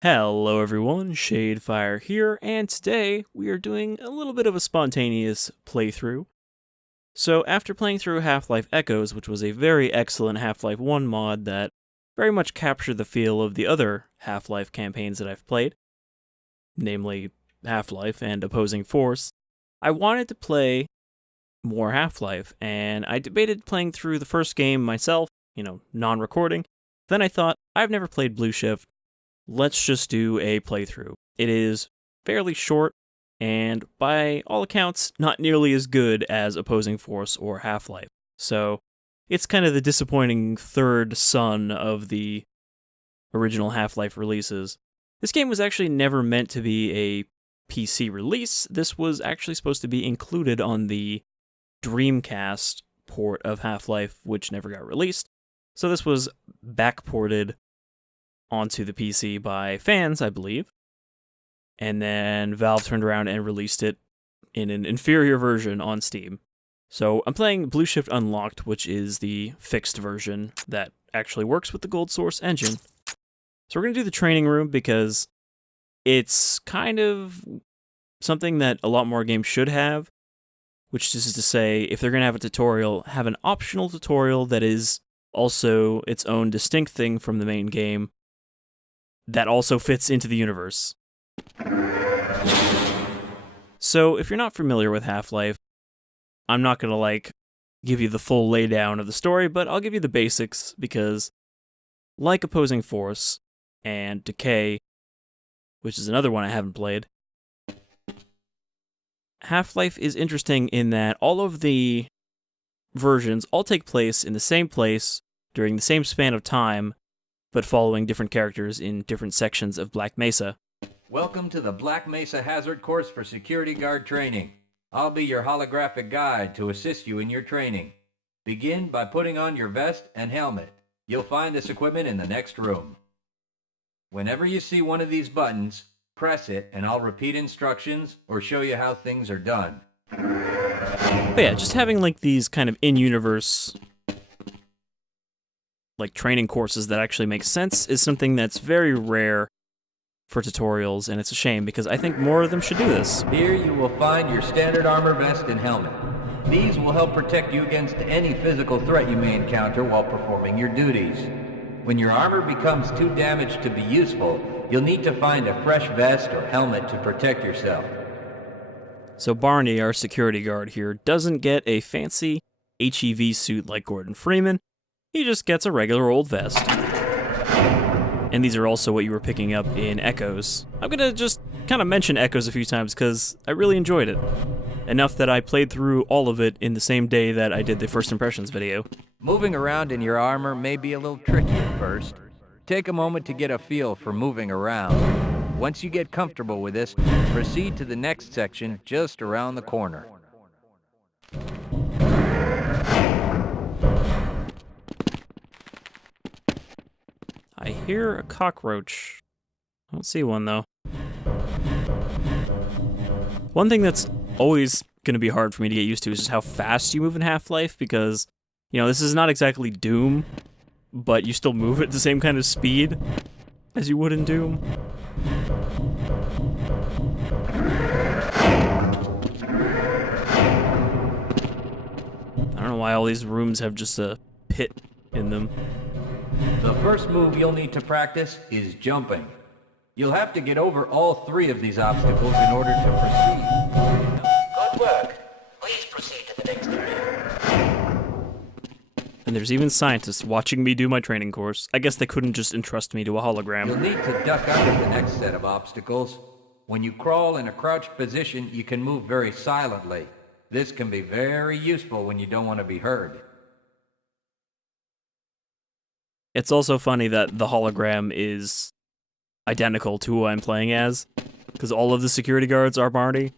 Hello everyone, Shadefyre here, and today we are doing a little bit of a spontaneous playthrough. So after playing through Half-Life Echoes, which was a very excellent Half-Life 1 mod that very much captured the feel of the other Half-Life campaigns that I've played, namely Half-Life and Opposing Force, I wanted to play more Half-Life, and I debated playing through the first game myself, non-recording. Then I thought, I've never played Blue Shift. Let's just do a playthrough. It is fairly short, and by all accounts, not nearly as good as Opposing Force or Half-Life. So, it's kind of the disappointing third son of the original Half-Life releases. This game was actually never meant to be a PC release. This was actually supposed to be included on the Dreamcast port of Half-Life, which never got released. So this was backported onto the PC by fans, I believe. And then Valve turned around and released it in an inferior version on Steam. So I'm playing Blue Shift Unlocked, which is the fixed version that actually works with the Gold Source engine. So we're going to do the training room because it's kind of something that a lot more games should have, which is to say, if they're going to have a tutorial, have an optional tutorial that is also its own distinct thing from the main game, that also fits into the universe. So, if you're not familiar with Half-Life, I'm not gonna, give you the full laydown of the story, but I'll give you the basics, because, like Opposing Force and Decay, which is another one I haven't played, Half-Life is interesting in that all of the versions all take place in the same place, during the same span of time, but following different characters in different sections of Black Mesa. Welcome to the Black Mesa Hazard Course for Security Guard Training. I'll be your holographic guide to assist you in your training. Begin by putting on your vest and helmet. You'll find this equipment in the next room. Whenever you see one of these buttons, press it and I'll repeat instructions or show you how things are done. But yeah, just having these kind of in-universe training courses that actually make sense is something that's very rare for tutorials, and it's a shame because I think more of them should do this. Here you will find your standard armor vest and helmet. These will help protect you against any physical threat you may encounter while performing your duties. When your armor becomes too damaged to be useful, you'll need to find a fresh vest or helmet to protect yourself. So Barney, our security guard here, doesn't get a fancy HEV suit like Gordon Freeman. He just gets a regular old vest. And these are also what you were picking up in Echoes. I'm gonna just kind of mention Echoes a few times because I really enjoyed it. Enough that I played through all of it in the same day that I did the First Impressions video. Moving around in your armor may be a little tricky at first. Take a moment to get a feel for moving around. Once you get comfortable with this, proceed to the next section just around the corner. I hear a cockroach. I don't see one, though. One thing that's always going to be hard for me to get used to is just how fast you move in Half-Life, because, this is not exactly Doom, but you still move at the same kind of speed as you would in Doom. I don't know why all these rooms have just a pit in them. The first move you'll need to practice is jumping. You'll have to get over all three of these obstacles in order to proceed. Good work. Please proceed to the next area. And there's even scientists watching me do my training course. I guess they couldn't just entrust me to a hologram. You'll need to duck under the next set of obstacles. When you crawl in a crouched position, you can move very silently. This can be very useful when you don't want to be heard. It's also funny that the hologram is identical to who I'm playing as, because all of the security guards are Barney.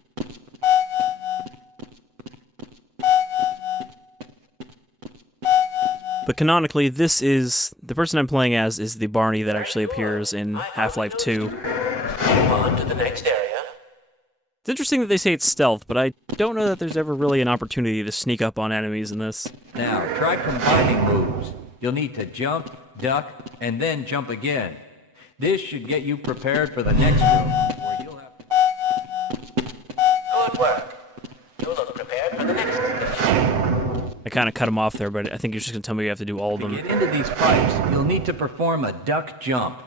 But canonically, the person I'm playing as is the Barney that actually appears in Half-Life 2. Move on to the next area. It's interesting that they say it's stealth, but I don't know that there's ever really an opportunity to sneak up on enemies in this. Now, try combining moves. You'll need to jump, duck, and then jump again. This should get you prepared for the next room, where you'll have to... Good work. You look prepared for the next station. I kind of cut him off there, but I think you're just going to tell me you have to do all of To them. get into these pipes, you'll need to perform a duck jump.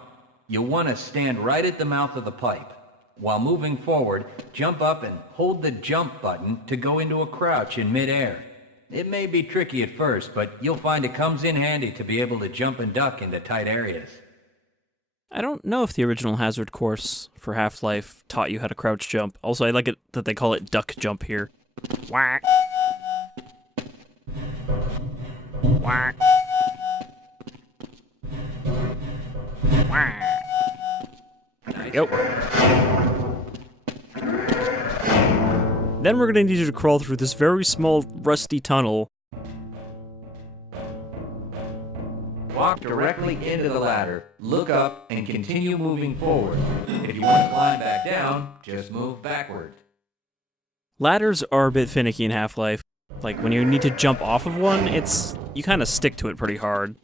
You'll want to stand right at the mouth of the pipe. While moving forward, jump up and hold the jump button to go into a crouch in midair. It may be tricky at first, but you'll find it comes in handy to be able to jump and duck into tight areas. I don't know if the original Hazard course for Half-Life taught you how to crouch jump. Also, I like it that they call it duck jump here. Whack. Whack. Whack. There you go. Then we're going to need you to crawl through this very small, rusty tunnel. Walk directly into the ladder, look up, and continue moving forward. If you want to climb back down, just move backward. Ladders are a bit finicky in Half-Life. Like, when you need to jump off of one, you kind of stick to it pretty hard.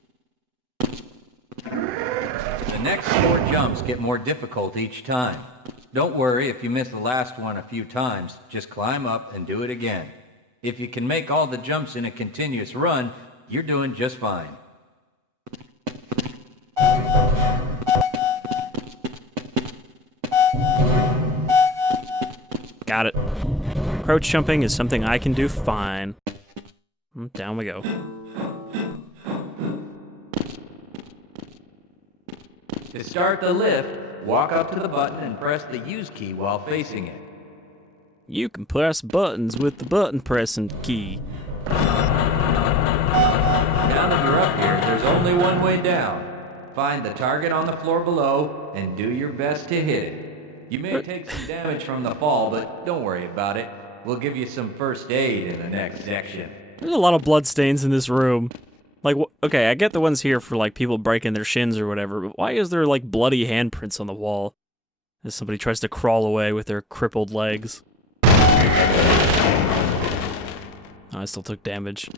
The next 4 jumps get more difficult each time. Don't worry if you miss the last one a few times, just climb up and do it again. If you can make all the jumps in a continuous run, you're doing just fine. Got it. Crouch jumping is something I can do fine. Down we go. To start the lift, walk up to the button and press the use key while facing it. You can press buttons with the button pressing key. Now that you're up here, there's only one way down. Find the target on the floor below and do your best to hit it. You may take some damage from the fall, but don't worry about it. We'll give you some first aid in the next section. There's a lot of blood stains in this room. Like, okay, I get the ones here for, like, people breaking their shins or whatever, but why is there, like, bloody handprints on the wall as somebody tries to crawl away with their crippled legs? Oh, I still took damage.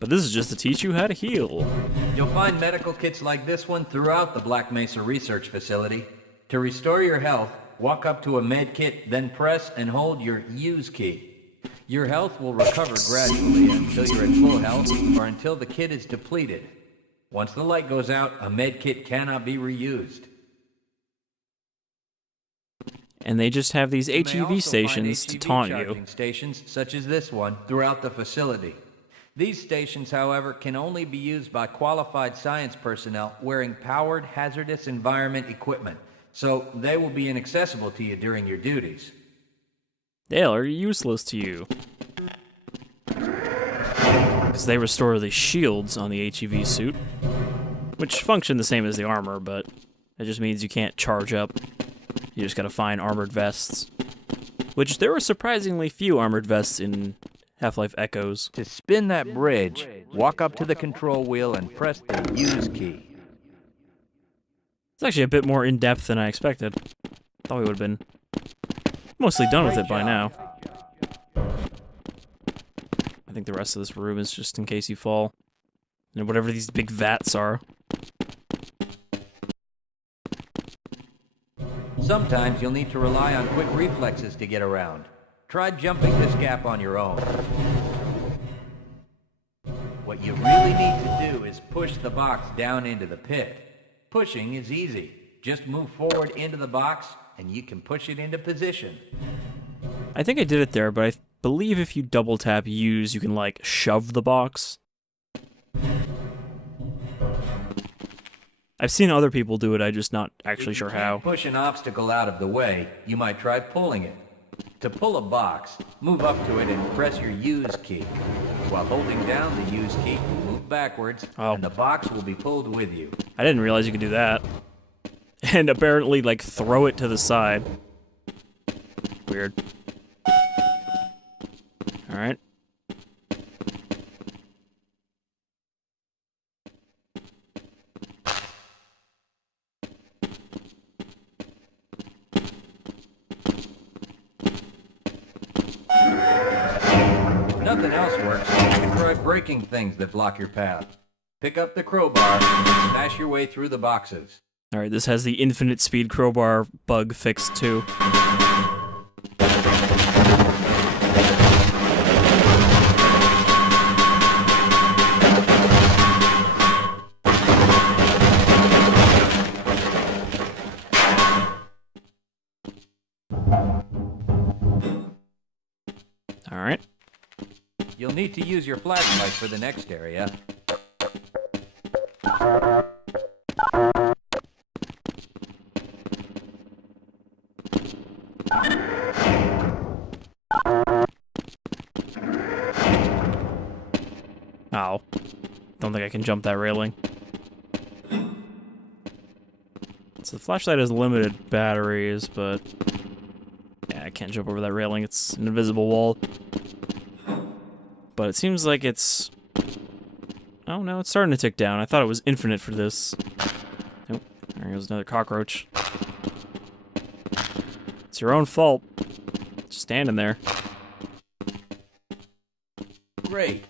But this is just to teach you how to heal. You'll find medical kits like this one throughout the Black Mesa Research Facility. To restore your health, walk up to a med kit, then press and hold your use key. Your health will recover gradually until you're at full health or until the kit is depleted. Once the light goes out, a med kit cannot be reused. And they just have these You may HEV also stations find to HEV taunt you. charging stations such as this one throughout the facility. These stations, however, can only be used by qualified science personnel wearing powered hazardous environment equipment, so they will be inaccessible to you during your duties. They are useless to you. Because they restore the shields on the HEV suit, which function the same as the armor, but it just means you can't charge up. You just gotta find armored vests. Which there were surprisingly few armored vests in Half-Life Echoes. To spin that bridge, walk up to the control wheel and press the use key. It's actually a bit more in-depth than I expected. Thought we would have been mostly done with it by now. I think the rest of this room is just in case you fall. And whatever these big vats are. Sometimes you'll need to rely on quick reflexes to get around. Try jumping this gap on your own. What you really need to do is push the box down into the pit. Pushing is easy. Just move forward into the box and you can push it into position. I think I did it there, but I believe if you double tap use, you can, like, shove the box. I've seen other people do it, I'm just not actually sure how. If you can't push an obstacle out of the way, you might try pulling it. To pull a box, move up to it and press your use key. While holding down the use key, move backwards, and the box will be pulled with you. I didn't realize you could do that. And apparently, like, throw it to the side. Weird. Alright. If nothing else works, you can try breaking things that block your path. Pick up the crowbar and smash your way through the boxes. Alright, this has the infinite speed crowbar bug fixed too. Alright. You'll need to use your flashlight for the next area. Ow. Don't think I can jump that railing. So the flashlight has limited batteries, but... yeah, I can't jump over that railing. It's an invisible wall. But it seems like it's... oh no, it's starting to tick down. I thought it was infinite for this. Nope. There goes another cockroach. It's your own fault. Just standing there. Great.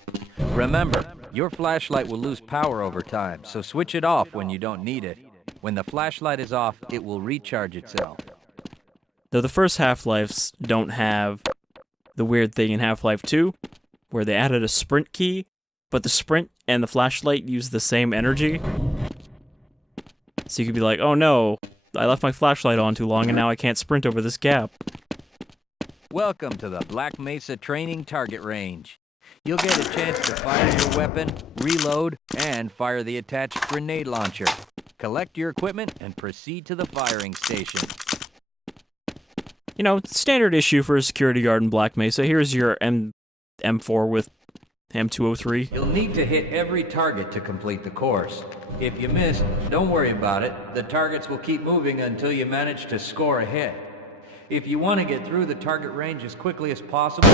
Remember, your flashlight will lose power over time, so switch it off when you don't need it. When the flashlight is off, it will recharge itself. Though the first Half-Lives don't have the weird thing in Half-Life 2, where they added a sprint key, but the sprint and the flashlight use the same energy. So you could be like, oh no, I left my flashlight on too long and now I can't sprint over this gap. Welcome to the Black Mesa Training Target Range. You'll get a chance to fire your weapon, reload, and fire the attached grenade launcher. Collect your equipment and proceed to the firing station. You know, standard issue for a security guard in Black Mesa. Here's your M4 with M203. You'll need to hit every target to complete the course. If you miss, don't worry about it. The targets will keep moving until you manage to score a hit. If you want to get through the target range as quickly as possible,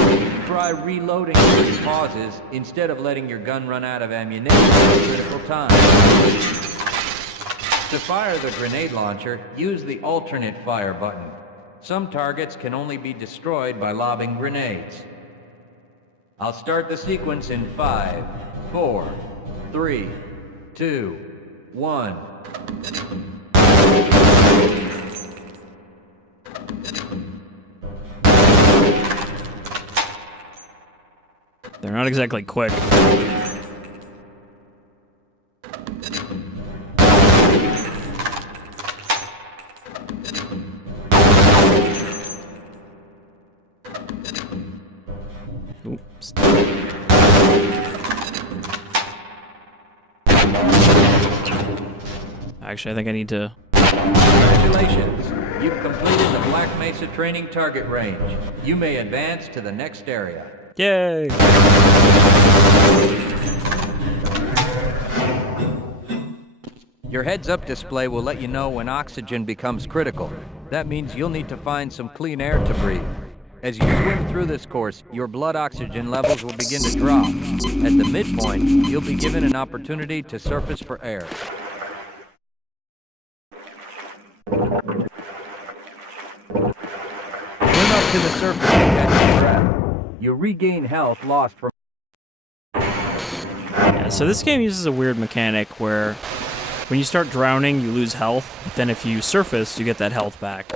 try reloading with pauses instead of letting your gun run out of ammunition at a critical time. To fire the grenade launcher, use the alternate fire button. Some targets can only be destroyed by lobbing grenades. I'll start the sequence in 5, 4, 3, 2, 1. They're not exactly quick. Oops. Actually, I think I need to... Congratulations! You've completed the Black Mesa Training Target Range. You may advance to the next area. Yay! Your heads-up display will let you know when oxygen becomes critical. That means you'll need to find some clean air to breathe. As you swim through this course, your blood oxygen levels will begin to drop. At the midpoint, you'll be given an opportunity to surface for air. Swim up to the surface and catch your breath. You regain health lost from... Yeah, so this game uses a weird mechanic where when you start drowning, you lose health, but then if you surface, you get that health back.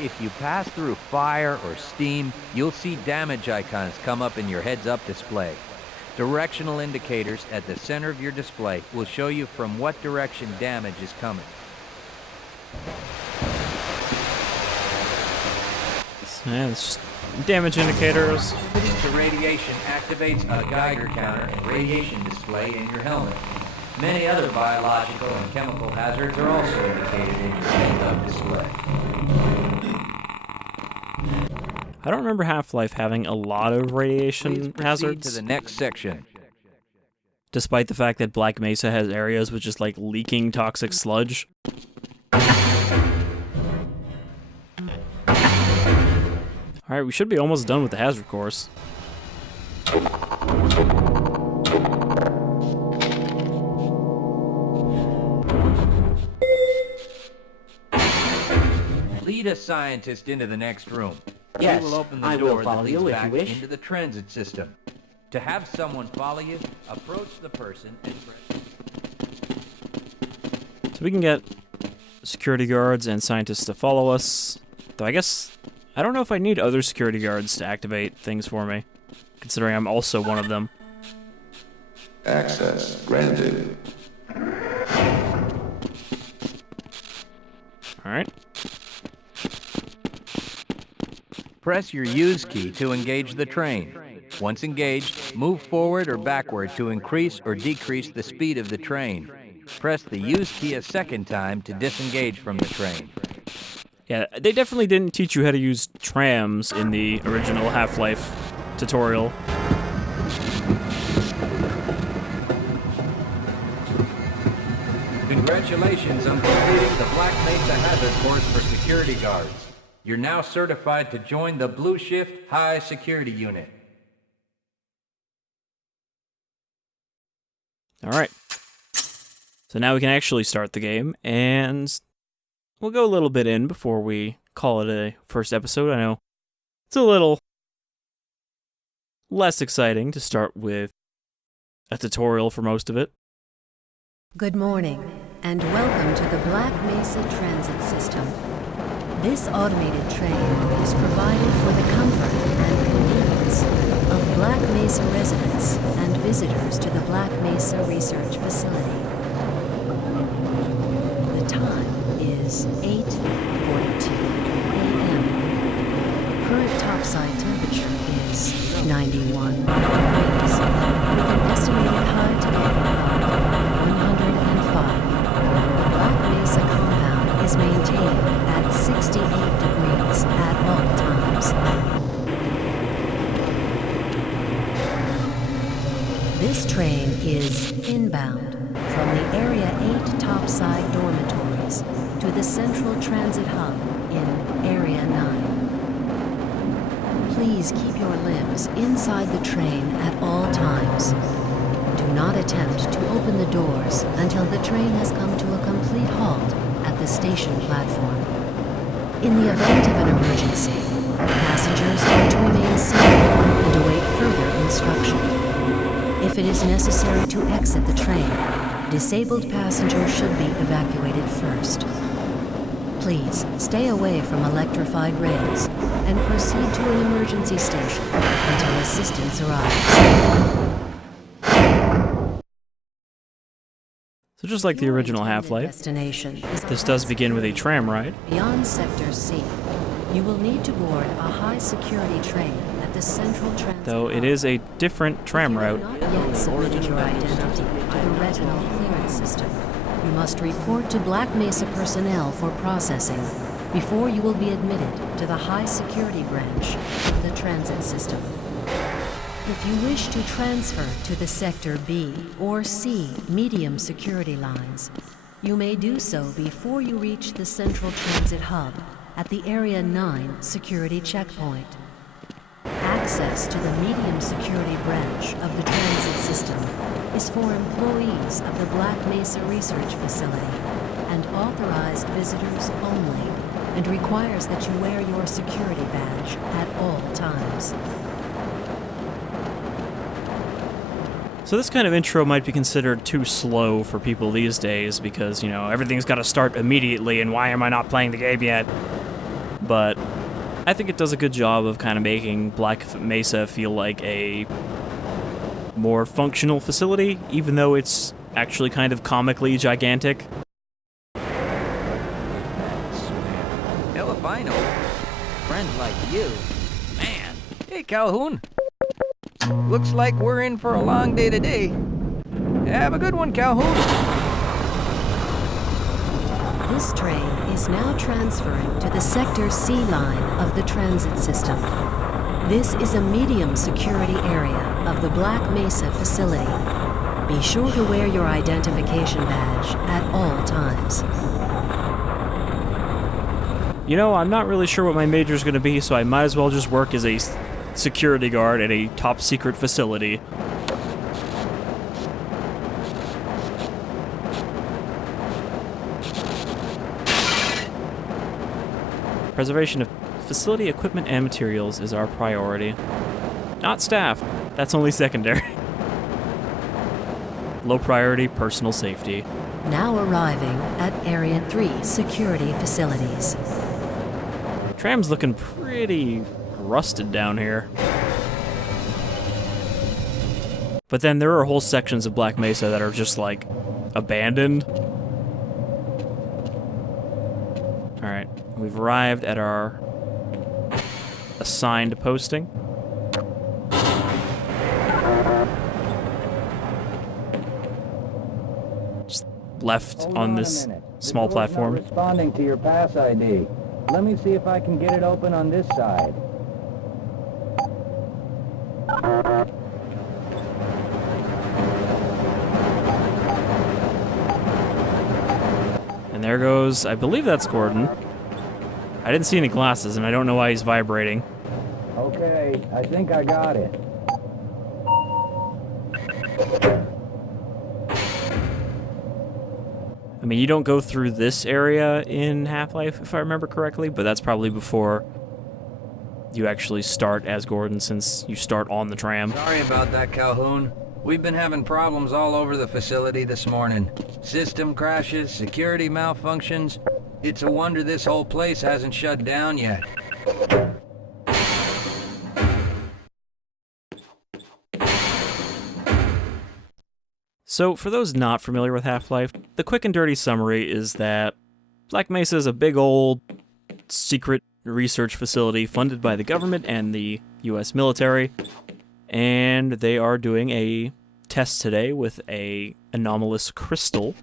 If you pass through fire or steam, you'll see damage icons come up in your heads-up display. Directional indicators at the center of your display will show you from what direction damage is coming. Yeah, it's just damage indicators. Sensitivity to radiation activates a Geiger counter and radiation display in your helmet. Many other biological and chemical hazards are also indicated in your heads-up display. I don't remember Half-Life having a lot of radiation hazards. To the next section. Despite the fact that Black Mesa has areas with just like leaking toxic sludge. Alright, we should be almost done with the hazard course. Lead a scientist into the next room. Yes, We will open the I door will follow that you leads if you back wish. into the transit system. To have someone follow you, approach the person and press... So we can get security guards and scientists to follow us. Though I guess I don't know if I need other security guards to activate things for me, considering I'm also one of them. Access granted. Alright. Press your use key to engage the train. Once engaged, move forward or backward to increase or decrease the speed of the train. Press the use key a second time to disengage from the train. Yeah, they definitely didn't teach you how to use trams in the original Half-Life tutorial. Congratulations on completing the Black Mesa Hazard course for security guards. You're now certified to join the Blue Shift High Security Unit. Alright. So now we can actually start the game, and we'll go a little bit in before we call it a first episode. I know it's a little less exciting to start with a tutorial for most of it. Good morning, and welcome to the Black Mesa Transit System. This automated train is provided for the comfort and convenience of Black Mesa residents and visitors to the Black Mesa Research Facility. The time is 8:42 a.m. Current topside temperature is 91 degrees, with an estimated high today of 105. The Black Mesa compound is maintained at 68 degrees at all times. This train is inbound from the Area 8 topside dormitories to the Central Transit Hub in Area 9. Please keep your limbs inside the train at all times. Do not attempt to open the doors until the train has come to a complete halt at the station platform. In the event of an emergency, passengers are to remain seated and await further instruction. If it is necessary to exit the train, disabled passengers should be evacuated first. Please stay away from electrified rails and proceed to an emergency station until assistance arrives. So just like the original Half-Life, Destination is this does begin with a tram ride. beyond Sector C. You will need to board a high-security train at the Central Transit Though it Hub. is a different tram If you route. have not yet submitted your identity to the retinal clearance system, you must report to Black Mesa personnel for processing before you will be admitted to the high-security branch of the transit system. If you wish to transfer to the Sector B or C medium security lines, you may do so before you reach the Central Transit Hub at the Area 9 security checkpoint. Access to the medium security branch of the transit system is for employees of the Black Mesa Research Facility and authorized visitors only, and requires that you wear your security badge at all times. So this kind of intro might be considered too slow for people these days because, you know, everything's got to start immediately and why am I not playing the game yet? But I think it does a good job of kind of making Black Mesa feel like a more functional facility, even though it's actually kind of comically gigantic. Hell if I know. Friends like you. Man. Hey, Calhoun. Looks like we're in for a long day today. Have a good one, Calhoun. This train is now transferring to the Sector C line of the transit system. This is a medium security area of the Black Mesa facility. Be sure to wear your identification badge at all times. You know, I'm not really sure what my major's going to be, so I might as well just work as a security guard at a top secret facility. Preservation of facility equipment and materials is our priority. Not staff. That's only secondary. Low priority, personal safety. Now arriving at Area 3 security facilities. Tram's looking pretty rusted down here. But then there are whole sections of Black Mesa that are just like abandoned. Alright, we've arrived at our assigned posting. Just left on this small platform. Not responding to your pass ID. Let me see if I can get it open on this side. And there goes, I believe that's Gordon. I didn't see any glasses, and I don't know why he's vibrating. Okay, I think I got it. I mean, you don't go through this area in Half-Life, if I remember correctly, but that's probably before you actually start as Gordon, since you start on the tram. Sorry about that, Calhoun. We've been having problems all over the facility this morning. System crashes, security malfunctions. It's a wonder this whole place hasn't shut down yet. So, for those not familiar with Half-Life, the quick and dirty summary is that Black Mesa is a big old secret research facility funded by the government and the US military, and they are doing a test today with a anomalous crystal.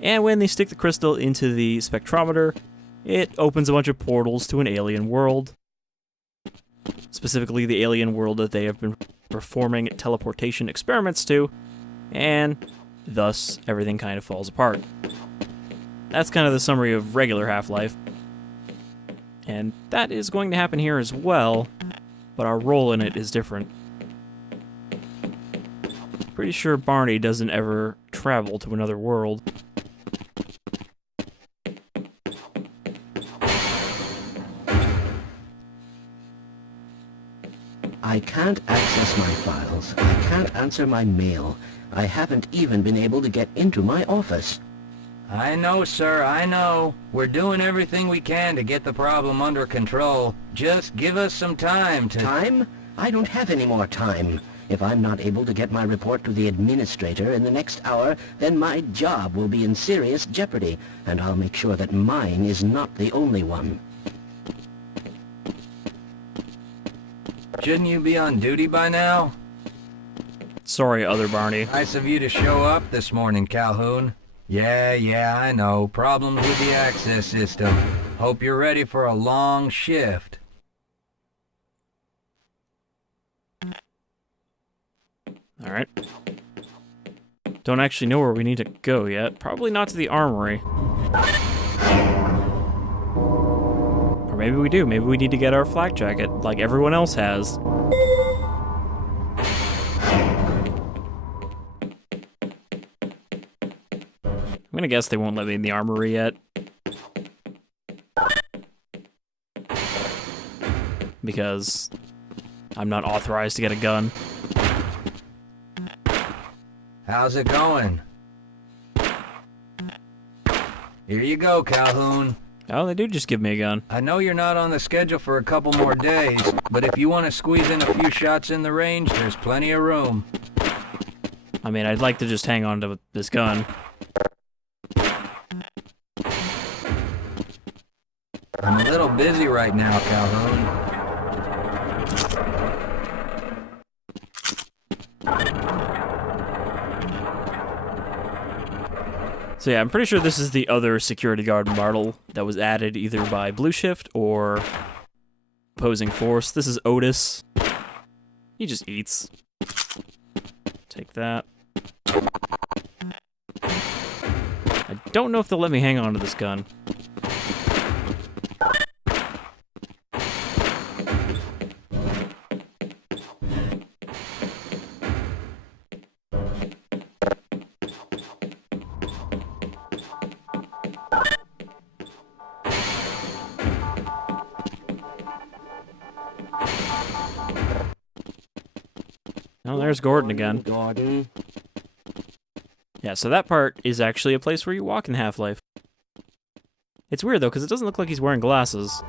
And when they stick the crystal into the spectrometer, it opens a bunch of portals to an alien world. Specifically, the alien world that they have been performing teleportation experiments to, and thus everything kind of falls apart. That's kind of the summary of regular Half-Life. And that is going to happen here as well, but our role in it is different. Pretty sure Barney doesn't ever travel to another world. I can't access my files. I can't answer my mail. I haven't even been able to get into my office. I know, sir, I know. We're doing everything we can to get the problem under control. Just give us some time to... Time? I don't have any more time. If I'm not able to get my report to the administrator in the next hour, then my job will be in serious jeopardy, and I'll make sure that mine is not the only one. Shouldn't you be on duty by now? Sorry, other Barney. Nice of you to show up this morning, Calhoun. Yeah, I know. Problems with the access system. Hope you're ready for a long shift. Alright. Don't actually know where we need to go yet. Probably not to the armory. Or maybe we do. Maybe we need to get our flak jacket, like everyone else has. I'm gonna guess they won't let me in the armory yet. Because I'm not authorized to get a gun. How's it going? Here you go, Calhoun. Oh, they do just give me a gun. I know you're not on the schedule for a couple more days, but if you want to squeeze in a few shots in the range, there's plenty of room. I mean, I'd like to just hang on to this gun. I'm a little busy right now, Calhoun. So yeah, I'm pretty sure this is the other security guard model that was added either by Blue Shift or Opposing Force. This is Otis. He just eats. Take that. I don't know if they'll let me hang on to this gun. Oh, there's Gordon again. Gordon. Yeah, so that part is actually a place where you walk in Half-Life. It's weird, though, because it doesn't look like he's wearing glasses.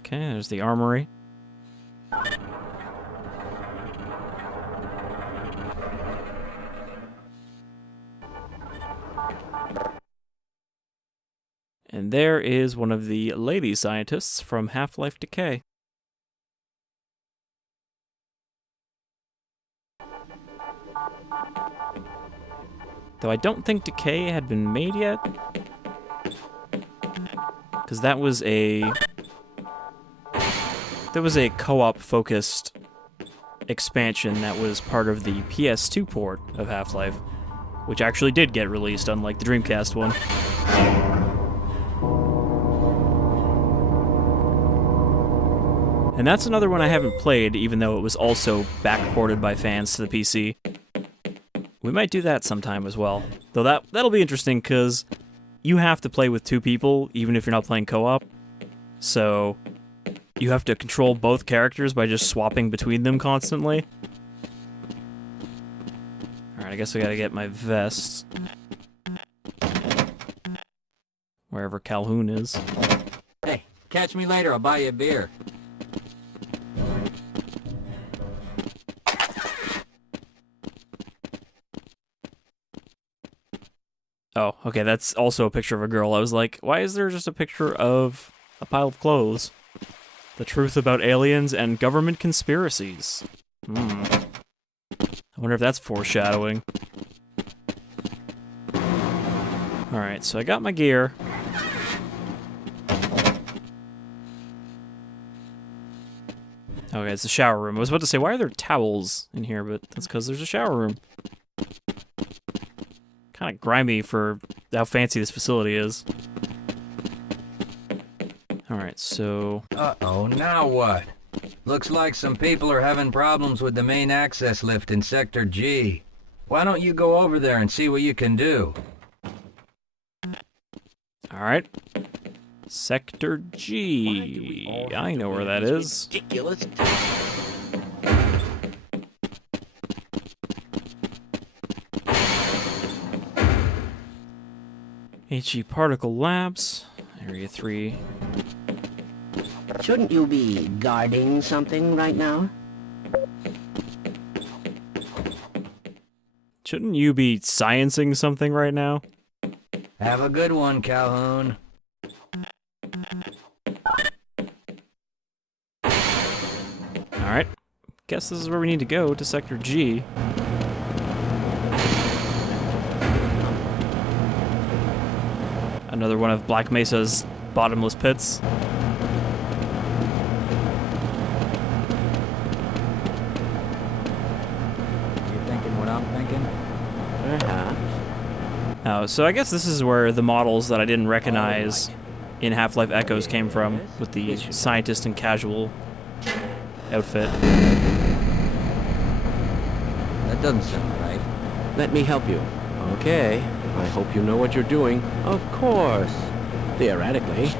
Okay, there's the armory. And there is one of the lady scientists from Half-Life Decay. Though I don't think Decay had been made yet. Because that was a co-op focused expansion that was part of the PS2 port of Half-Life, which actually did get released, unlike the Dreamcast one. And that's another one I haven't played, even though it was also back-ported by fans to the PC. We might do that sometime as well. Though that'll be interesting, because you have to play with two people, even if you're not playing co-op. So you have to control both characters by just swapping between them constantly. Alright, I guess I gotta get my vest. Wherever Calhoun is. Hey, catch me later, I'll buy you a beer. Oh, okay, that's also a picture of a girl. I was like, why is there just a picture of a pile of clothes? The truth about aliens and government conspiracies. I wonder if that's foreshadowing. Alright, so I got my gear. Okay, it's the shower room. I was about to say, why are there towels in here? But that's because there's a shower room. Kind of grimy for how fancy this facility is. Alright, so... Uh-oh, now what? Looks like some people are having problems with the main access lift in Sector G. Why don't you go over there and see what you can do? Alright. Sector G. I know where that is. Ridiculous. HE Particle Labs. Area 3. Shouldn't you be guarding something right now? Shouldn't you be sciencing something right now? Have a good one, Calhoun. Alright. Guess this is where we need to go, to Sector G. Another one of Black Mesa's bottomless pits. You thinking what I'm thinking? Perhaps. Oh, so I guess this is where the models that I didn't recognize in Half-Life Echoes came from, with the scientist and casual outfit. That doesn't sound right. Let me help you. Okay. I hope you know what you're doing. Of course. Theoretically.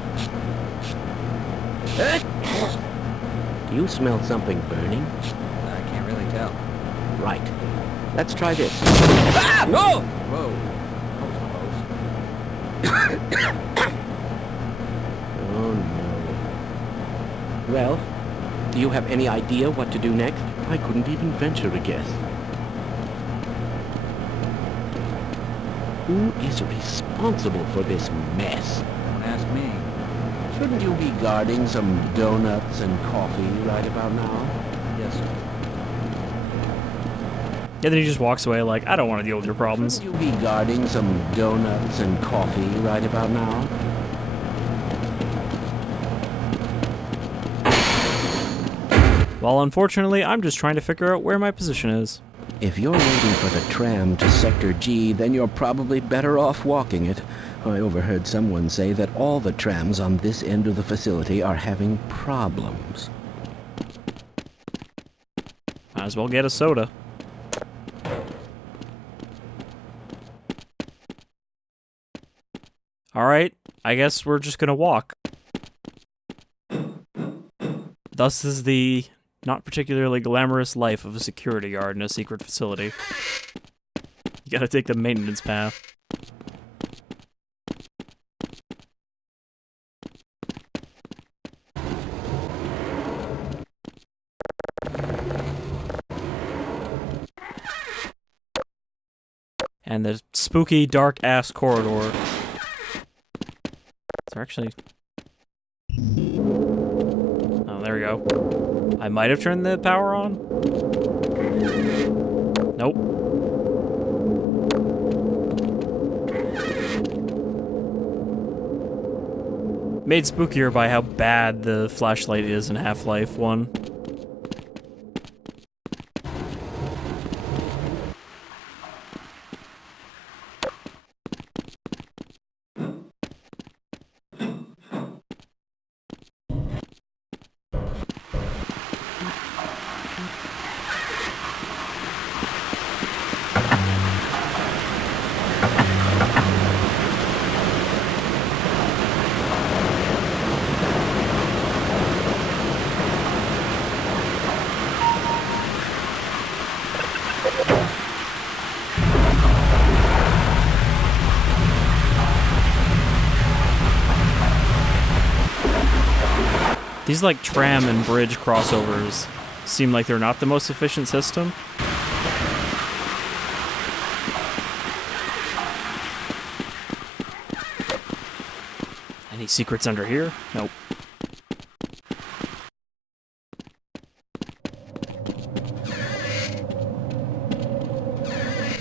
Do you smell something burning? I can't really tell. Right. Let's try this. Ah! No! Whoa. Oh, no. Well, do you have any idea what to do next? I couldn't even venture a guess. Who is responsible for this mess? Don't ask me. Shouldn't you be guarding some donuts and coffee right about now? Yes, sir. Yeah, then he just walks away like, I don't want to deal with your problems. Shouldn't you be guarding some donuts and coffee right about now? Well, unfortunately, I'm just trying to figure out where my position is. If you're waiting for the tram to Sector G, then you're probably better off walking it. I overheard someone say that all the trams on this end of the facility are having problems. Might as well get a soda. Alright, I guess we're just gonna walk. Thus is the not particularly glamorous life of a security guard in a secret facility. You gotta take the maintenance path. And the spooky, dark-ass corridor. It's actually... Oh, there we go. I might have turned the power on. Nope. Made spookier by how bad the flashlight is in Half-Life 1. These, like, tram and bridge crossovers seem like they're not the most efficient system. Any secrets under here? Nope.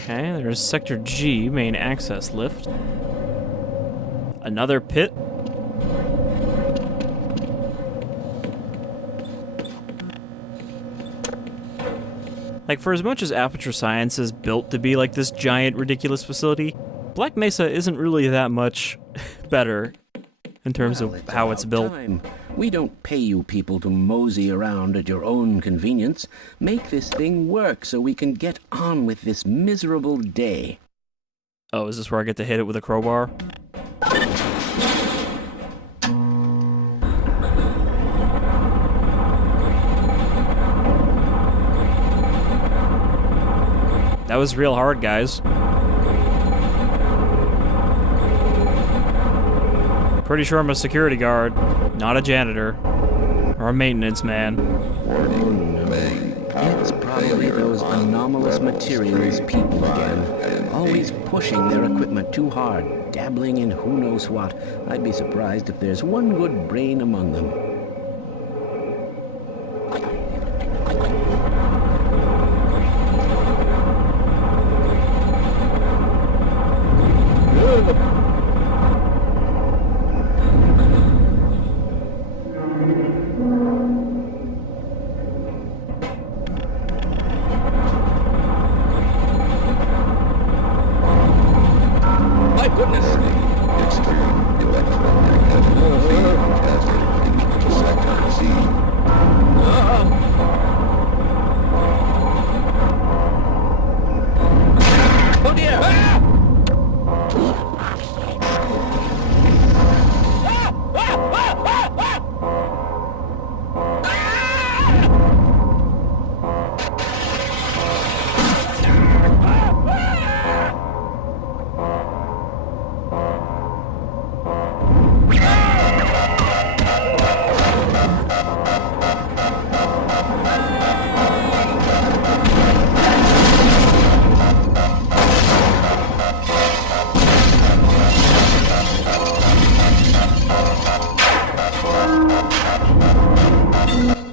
Okay, there's Sector G, main access lift. Another pit. Like, for as much as Aperture Science is built to be like this giant, ridiculous facility, Black Mesa isn't really that much better in terms of how it's built. We don't pay you people to mosey around at your own convenience. Make this thing work so we can get on with this miserable day. Oh, is this where I get to hit it with a crowbar? That was real hard, guys. Pretty sure I'm a security guard, not a janitor. Or a maintenance man. Oh no. It's probably those anomalous materials people again. Always pushing their equipment too hard, dabbling in who knows what. I'd be surprised if there's one good brain among them.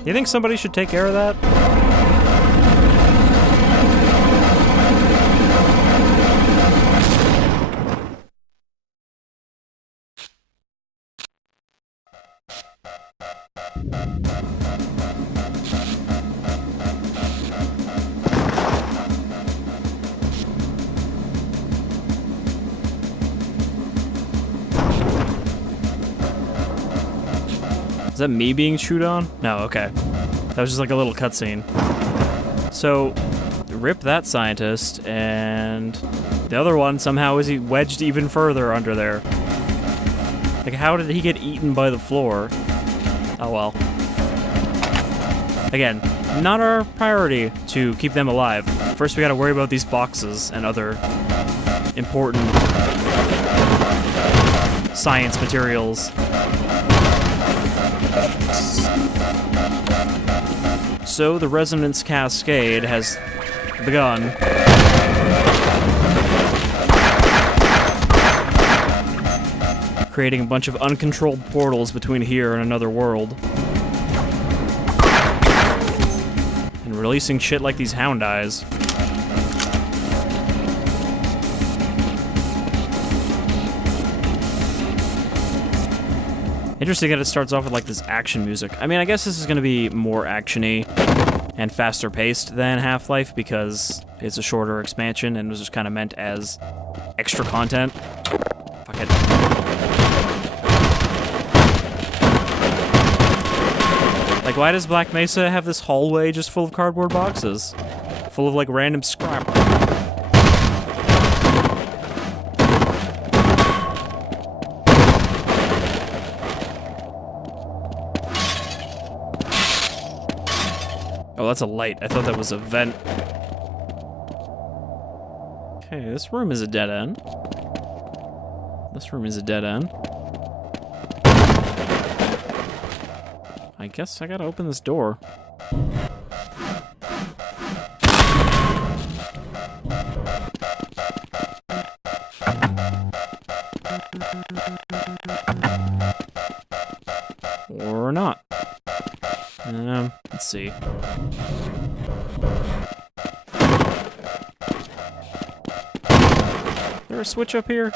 You think somebody should take care of that? Is that me being chewed on? No, okay. That was just like a little cutscene. So, rip that scientist, and the other one somehow is wedged even further under there. Like, how did he get eaten by the floor? Oh well. Again, not our priority to keep them alive. First, we gotta worry about these boxes and other important science materials. So, the resonance cascade has begun. Creating a bunch of uncontrolled portals between here and another world. And releasing shit like these hound eyes. Interesting that it starts off with like this action music. I mean, I guess this is going to be more action-y and faster paced than Half-Life because it's a shorter expansion and was just kind of meant as extra content. Fuck it. Like, why does Black Mesa have this hallway just full of cardboard boxes? Full of, like, random scrap. Oh, that's a light. I thought that was a vent. Okay, this room is a dead end. This room is a dead end. I guess I gotta open this door. Or not. Let's see. Is there a switch up here?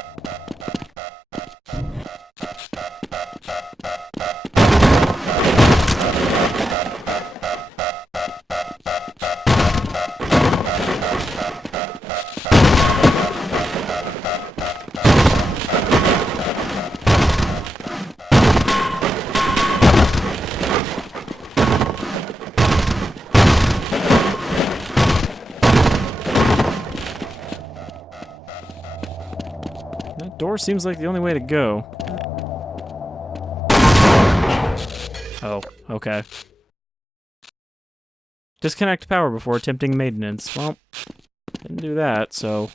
That door seems like the only way to go. Oh, okay. Disconnect power before attempting maintenance. Well, didn't do that, so...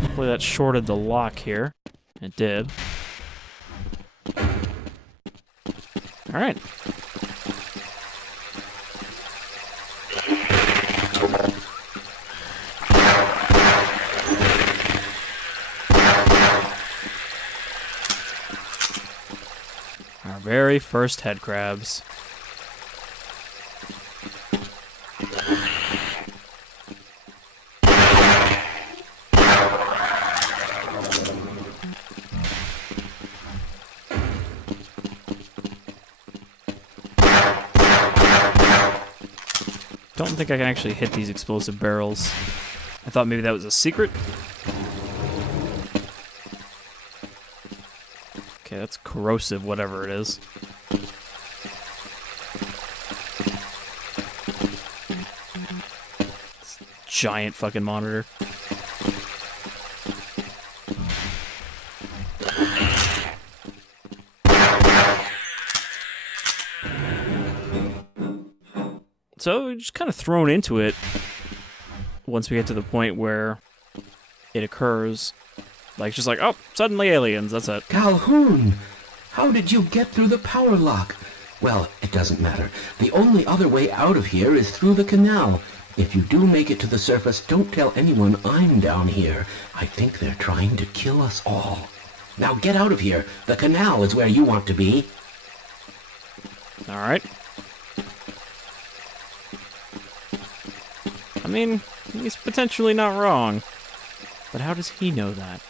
hopefully that shorted the lock here. It did. Alright. Our very first head crabs. Don't think I can actually hit these explosive barrels. I thought maybe that was a secret. Okay, that's corrosive, whatever it is. It's a giant fucking monitor. So we're just kind of thrown into it once we get to the point where it occurs. Like, just like, oh, suddenly aliens, that's it. Calhoun! How did you get through the power lock? Well, it doesn't matter. The only other way out of here is through the canal. If you do make it to the surface, don't tell anyone I'm down here. I think they're trying to kill us all. Now get out of here. The canal is where you want to be. Alright. I mean, he's potentially not wrong. But how does he know that?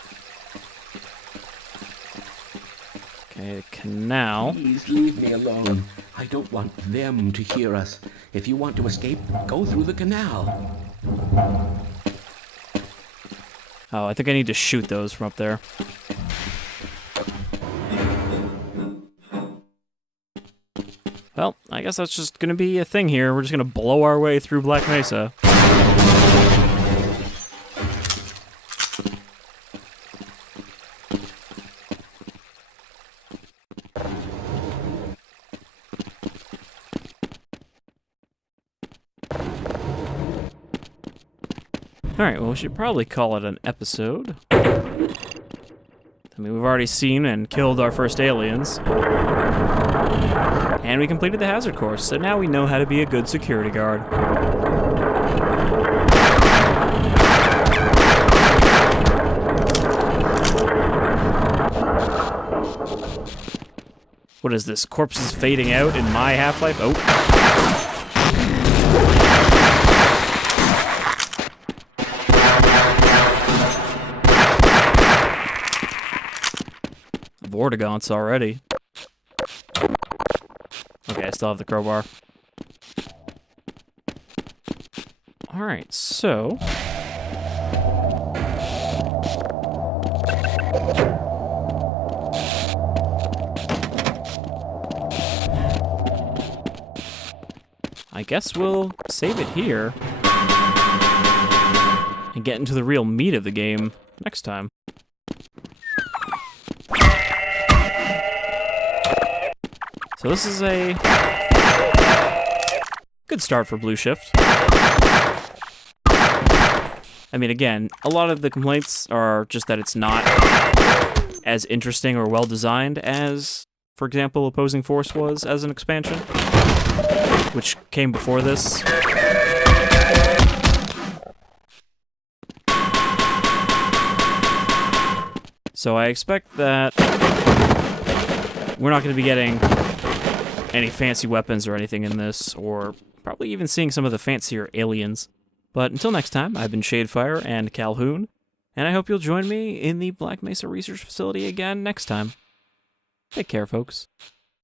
Okay, the canal. Please leave me alone. I don't want them to hear us. If you want to escape, go through the canal. Oh, I think I need to shoot those from up there. Well, I guess that's just gonna be a thing here. We're just gonna blow our way through Black Mesa. Alright, well, we should probably call it an episode. I mean, we've already seen and killed our first aliens. And we completed the hazard course, so now we know how to be a good security guard. What is this? Corpses fading out in my Half-Life? Oh. Vortigaunts already. Okay, I still have the crowbar. Alright, so... I guess we'll save it here. And get into the real meat of the game next time. So this is a good start for Blue Shift. I mean, again, a lot of the complaints are just that it's not as interesting or well-designed as, for example, Opposing Force was as an expansion, which came before this. So I expect that we're not going to be getting any fancy weapons or anything in this, or probably even seeing some of the fancier aliens. But until next time, I've been Shadefyre and Calhoun, and I hope you'll join me in the Black Mesa Research Facility again next time. Take care, folks.